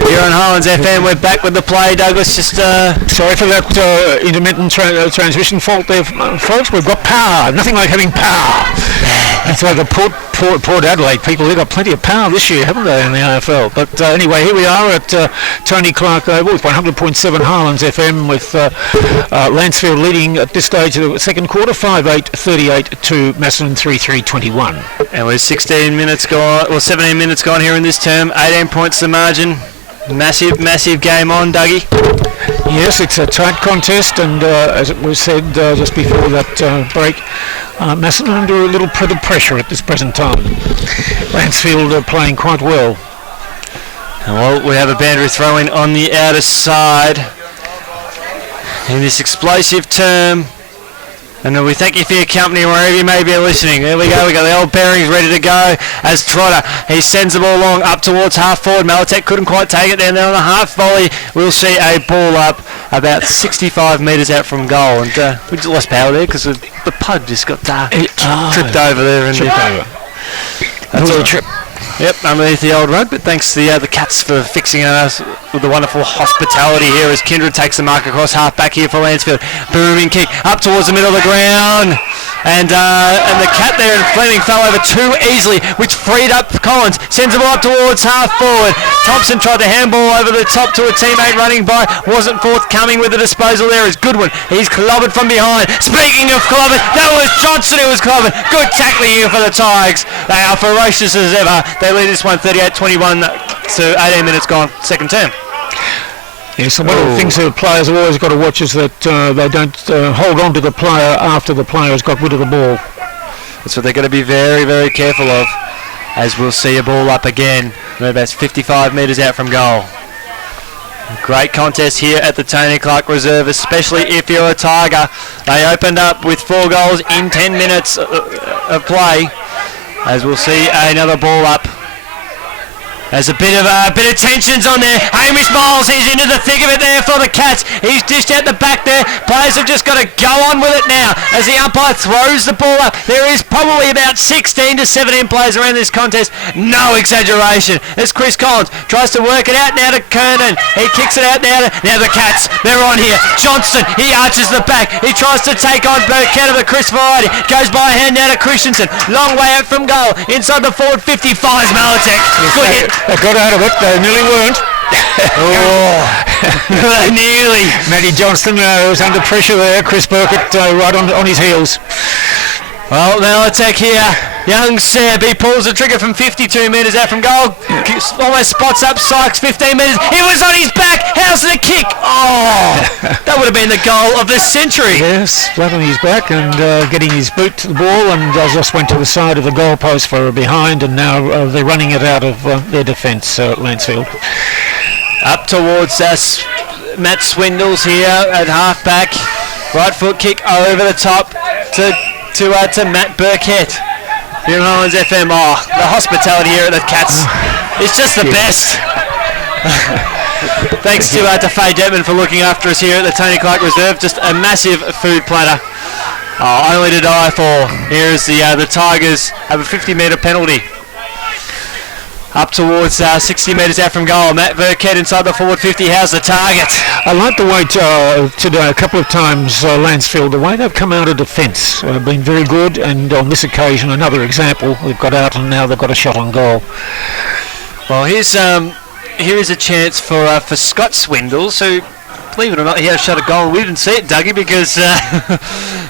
Here on Highlands FM, we're back with the play, Douglas. Just sorry for that intermittent transmission fault there, folks. We've got power. Nothing like having power. That's like the Port Adelaide people. They've got plenty of power this year, haven't they, in the AFL? But anyway, here we are at Tony Clark Oval with 100.7 Highlands FM, with Lancefield leading at this stage of the second quarter, 5-8-38 to Macedon 3-3-21. And we're 16 minutes gone, or 17 minutes gone here in this term. 18 points the margin. Massive game on, Dougie. Yes, it's a tight contest, and as it was said just before that break, Macedon under a little bit of pressure at this present time. Lancefield playing quite well. And well, we have a boundary throw-in on the outer side in this explosive term. And we thank you for your company wherever you may be listening. There we go. We got the old bearings ready to go. As Trotter, he sends the ball along up towards half forward. Malatek couldn't quite take it down there on a half volley. We'll see a ball up about 65 metres out from goal. And we just lost power there because the pug just got tripped over there. And tripped over. That's a trip. Yep, underneath the old rug, but thanks to the Cats for fixing us with the wonderful hospitality here as Kindred takes the mark across half back here for Lancefield. Booming kick up towards the middle of the ground. And the Cat there and Fleming fell over too easily, which freed up Collins. Sends the ball up towards half forward. Thompson tried to handball over the top to a teammate running by. Wasn't forthcoming with the disposal there as Goodwin. He's clobbered from behind. Speaking of clobbered, that was Johnson who was clobbered. Good tackling here for the Tigers. They are ferocious as ever. They lead this one 38-21 to 18 minutes gone, second term. Yes, and one of the things that players have always got to watch is that they don't hold on to the player after the player has got rid of the ball. That's what they're going to be very, very careful of, as we'll see a ball up again. About 55 metres out from goal. Great contest here at the Tony Clark Reserve, especially if you're a Tiger. They opened up with 4 goals in 10 minutes of play, as we'll see another ball up. There's a bit of tensions on there. Hamish Miles, he's into the thick of it there for the Cats. He's dished out the back there. Players have just got to go on with it now as the umpire throws the ball up. There is probably about 16 to 17 players around this contest. No exaggeration. As Chris Collins tries to work it out now to Kernan. He kicks it out now the Cats. They're on here. Johnston, he arches the back. He tries to take on Burkett of the Chris Variety. Goes by hand now to Christensen. Long way out from goal. Inside the forward 50 finds Malatek. Good hit. They got out of it. They nearly weren't. Nearly. Matty Johnston was under pressure there. Chris Burkett right on his heels. Well, Malatek here. Young Seb, he pulls the trigger from 52 metres out from goal. Almost spots up Sykes, 15 metres. He was on his back. How's the kick? Oh, that would have been the goal of the century. Yes, flat on his back and getting his boot to the ball, and just went to the side of the goalpost for a behind, and now they're running it out of their defence at Lancefield. Up towards us, Matt Swindles here at half-back. Right foot kick over the top to Matt Burkett. Here on Highlands FM. Oh, the hospitality here at the Cats is just the best. Thanks to Faye Detman for looking after us here at the Tony Clark Reserve. Just a massive food platter. Oh, only to die for. Here's the Tigers have a 50-metre penalty. Up towards 60 metres out from goal. Matt Burkett inside the forward 50. How's the target? I like the way today a couple of times Lancefield, the way they've come out of defence, been very good, and on this occasion another example. They've got out and now they've got a shot on goal. Well, here is a chance for Scott Swindles, who, believe it or not, he had a shot at goal. We didn't see it, Dougie, because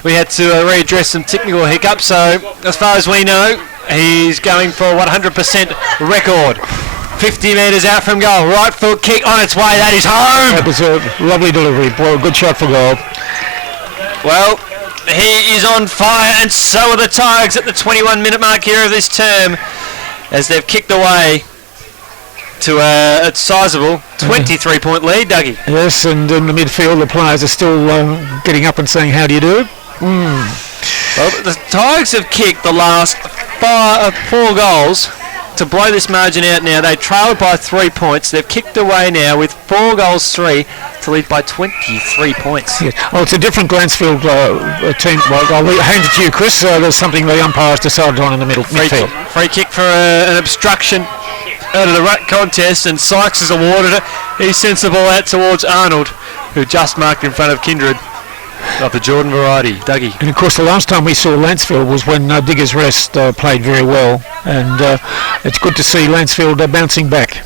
we had to readdress some technical hiccups. So as far as we know, he's going for a 100% record. 50 metres out from goal. Right foot kick on its way. That is home. That was a lovely delivery. Boy, a good shot for goal. Well, he is on fire, and so are the Tigers at the 21-minute mark here of this term, as they've kicked away to a sizable 23-point lead, Dougie. Yes, and in the midfield, the players are still getting up and saying, how do you do? Well, the Tigers have kicked the last 4 goals to blow this margin out now. They trailed by 3 points. They've kicked away now with 4 goals 3 to lead by 23 points. Yes. Well, it's a different Lancefield team. Well, I'll hand it to you, Chris. There's something the umpires decided on in the midfield. Free kick for an obstruction out of the ruck contest, and Sykes has awarded it. He sends the ball out towards Arnold, who just marked in front of Kindred. Of the Jordan variety, Dougie. And of course the last time we saw Lancefield was when Diggers Rest played very well, and it's good to see Lancefield bouncing back.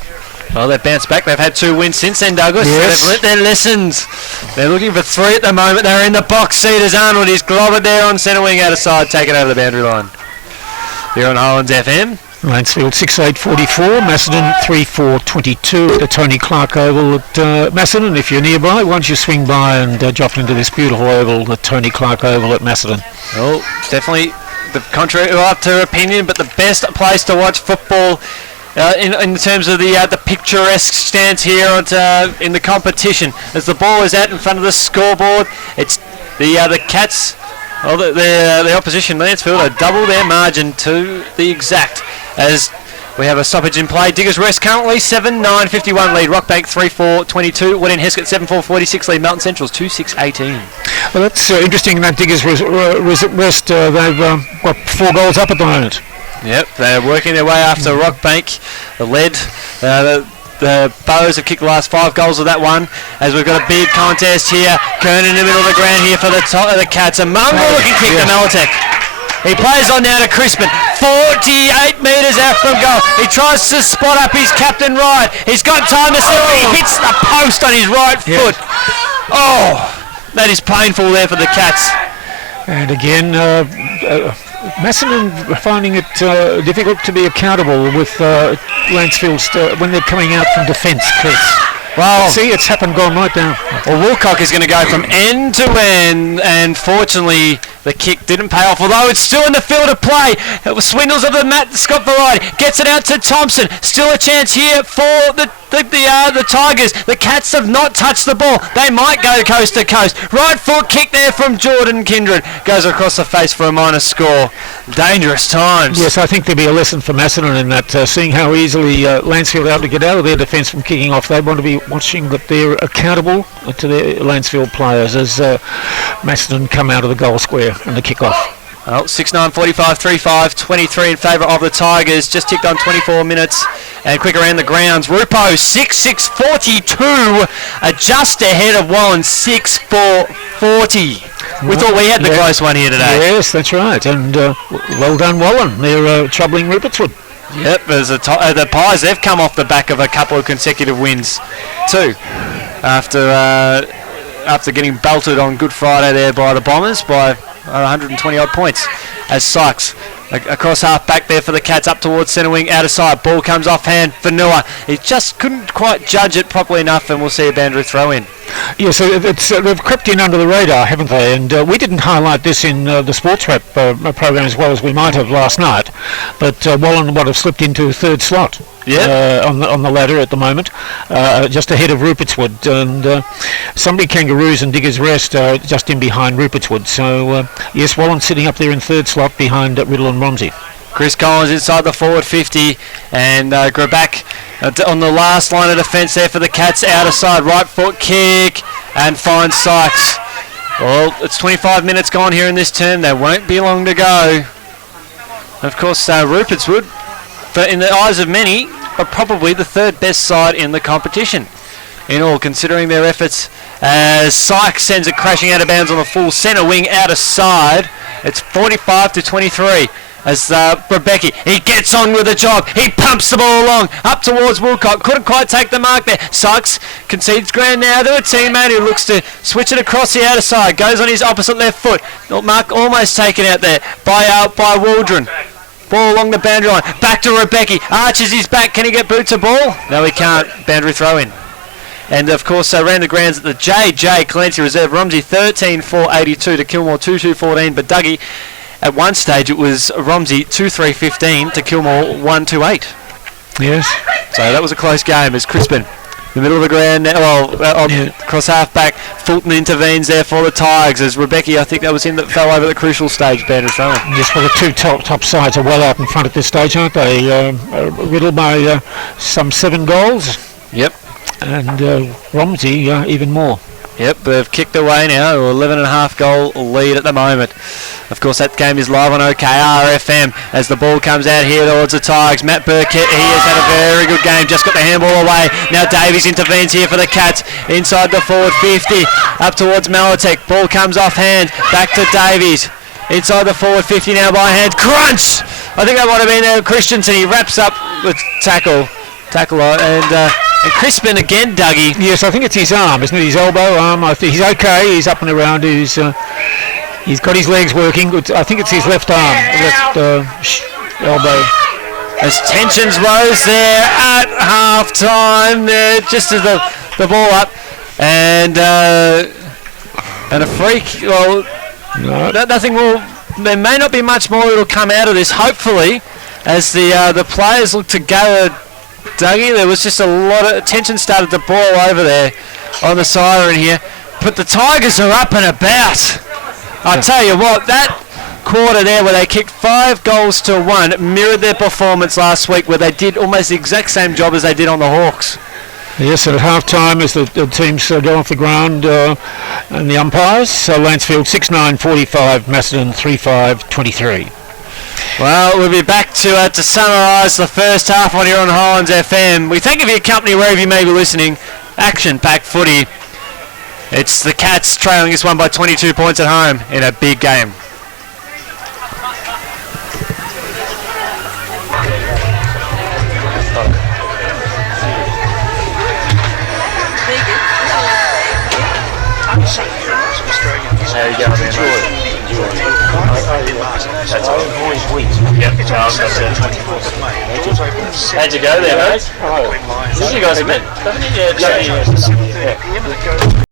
Well, they've bounced back. They've had 2 wins since then, Douglas. Yes. They've learnt their lessons. They're looking for 3 at the moment. They're in the box seat as Arnold is globbered there on centre wing out of side, taken over the boundary line. Here on Highlands FM. Lancefield 6.8.44, Macedon 3.4.22 at the Tony Clark Oval at Macedon. If you're nearby, once you swing by and drop into this beautiful oval, the Tony Clark Oval at Macedon. Well, it's definitely the contrary to opinion, but the best place to watch football in terms of the picturesque stance here in the competition. As the ball is out in front of the scoreboard, it's the Cats. Well, the opposition, Lancefield, have double their margin to the exact, as we have a stoppage in play. Diggers Rest currently 7-9-51 lead. Rockbank 3-4-22. Woodend Heskett 7-4-46 lead. Mountain Central's 2-6-18. Well, that's interesting. That Diggers Rest, they've got 4 goals up at the moment. Yep, they're working their way after Rockbank. The lead. The Bows have kicked the last 5 goals of that one, as we've got a big contest here. Kernan in the middle of the ground here for the Cats. A mongrel-looking kick to Malatek. He plays on now to Crispin. 48 metres out from goal. He tries to spot up his captain right. He's got time to set. He hits the post on his right foot. Oh, that is painful there for the Cats. And again, Macedon finding it difficult to be accountable with Lancefield when they're coming out from defence, Chris. Well, see, it's happened, gone right down. Well, Wilcock is going to go from end to end, and fortunately The kick didn't pay off, although it's still in the field of play. It was Swindles of the Matt Scott variety. Gets it out to Thompson. Still a chance here for the Tigers. The Cats have not touched the ball. They might go coast to coast. Right foot kick there from Jordan Kindred. Goes across the face for a minus score. Dangerous times. Yes, I think there'll be a lesson for Macedon in that, seeing how easily Lancefield are able to get out of their defence from kicking off. They want to be watching that they're accountable to their Lancefield players as Macedon come out of the goal square and the kick-off. Well, 6-9, 45, 3-5, 23 in favour of the Tigers. Just ticked on 24 minutes. And quick around the grounds. Rupo, 6-6, 42. Just ahead of Wallen, 6-4, 40. We thought we had the close one here today. Yes, that's right. And well done, Wallen. They're troubling Rupertswood. Yep, there's the Pies, they've come off the back of a couple of consecutive wins too. After getting belted on Good Friday there by the Bombers by 120 odd points. As Sykes across half back there for the Cats, up towards centre wing, out of sight. Ball comes off hand for Noah. He just couldn't quite judge it properly enough, and we'll see a boundary throw in. Yeah, so they've crept in under the radar, haven't they? And we didn't highlight this in the Sports Wrap program as well as we might have last night. But Wallen would have slipped into third slot on the ladder at the moment, just ahead of Rupertswood. And somebody Kangaroos and Diggers Rest just in behind Rupertswood. So, yes, Wallen sitting up there in third slot behind Riddell and Romsey. Chris Collins inside the forward 50, and Grabak on the last line of defence there for the Cats, out of side, right foot kick, and finds Sykes. Well, it's 25 minutes gone here in this term. There won't be long to go. Of course, Rupertswood, but in the eyes of many, are probably the third best side in the competition in all, considering their efforts. As Sykes sends it crashing out of bounds on the full centre wing, out of side. It's 45-23. As Rebecki, he gets on with the job. He pumps the ball along up towards Woolcock. Couldn't quite take the mark there. Sykes concedes ground now to a teammate who looks to switch it across the outer side. Goes on his opposite left foot. Mark almost taken out there by Waldron. Ball along the boundary line. Back to Rebecki. Arches his back. Can he get boots a ball? No, he can't. Boundary throw in. And of course, around the grounds at the JJ Clancy Reserve. Romsey 13-4-82 to Kilmore 2-2-14. But Dougie, at one stage, it was Romsey 2-3-15 to Kilmore 1-2-8. Yes. So that was a close game as Crispin, in the middle of the ground, across half back, Fulton intervenes there for the Tigers as Rebecki, I think that was him that fell over the crucial stage, boundary throw. Yes, well, the two top sides are well out in front at this stage, aren't they? Riddell by some 7 goals. Yep. And Romsey even more. Yep, they've kicked away now, 11.5 goal lead at the moment. Of course, that game is live on OKR FM as the ball comes out here towards the Tigers. Matt Burkett, he has had a very good game, just got the handball away. Now Davies intervenes here for the Cats, inside the forward 50, up towards Malatek. Ball comes off hand, back to Davies. Inside the forward 50 now by hand. Crunch! I think that might have been Christensen. He wraps up with tackle and Crispin again, Dougie. Yes, I think it's his arm, isn't it? His elbow, arm. I think he's okay. He's up and around. He's got his legs working. I think it's his left arm, left elbow. As tensions rose there at half time, there just as the ball up and a freak. Well, no. Nothing will. There may not be much more that'll come out of this. Hopefully, as the players look to gather. Dougie, there was just a lot of tension started to boil over there on the siren here, but the Tigers are up and about. I tell you what, that quarter there where they kicked 5 goals to 1 mirrored their performance last week, where they did almost the exact same job as they did on the Hawks. Yes, and at half time as the teams go off the ground and the umpires, so Lancefield 6-9-45, Macedon 3-5-23. Well, we'll be back to summarise the first half on here on Highlands FM. We thank you for your company wherever you may be listening. Action-packed footy. It's the Cats trailing this one by 22 points at home in a big game. There you go, man. That's all. Yep, Charles got there. How'd you go there, mate? Did you guys met? Yeah.